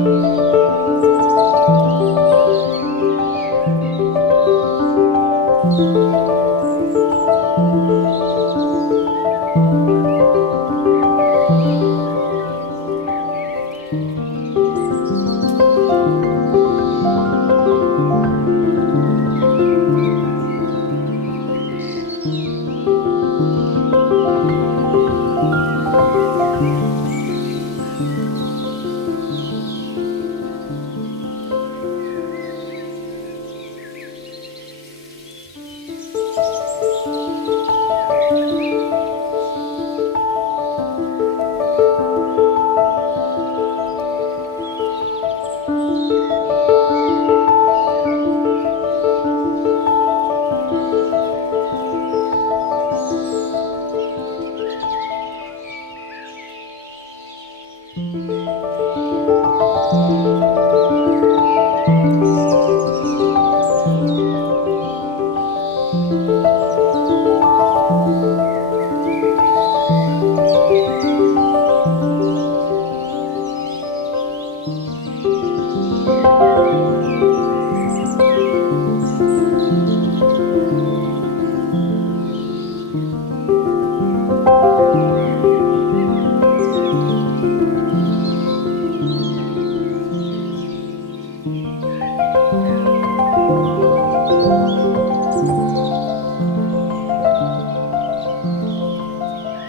Música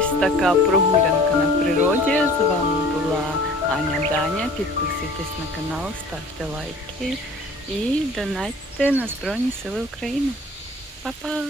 Ось така прогулянка на природі. З вами була Аня Даня. Підписуйтесь на канал, ставте лайки і донатьте на Збройні Сили України. Па-па!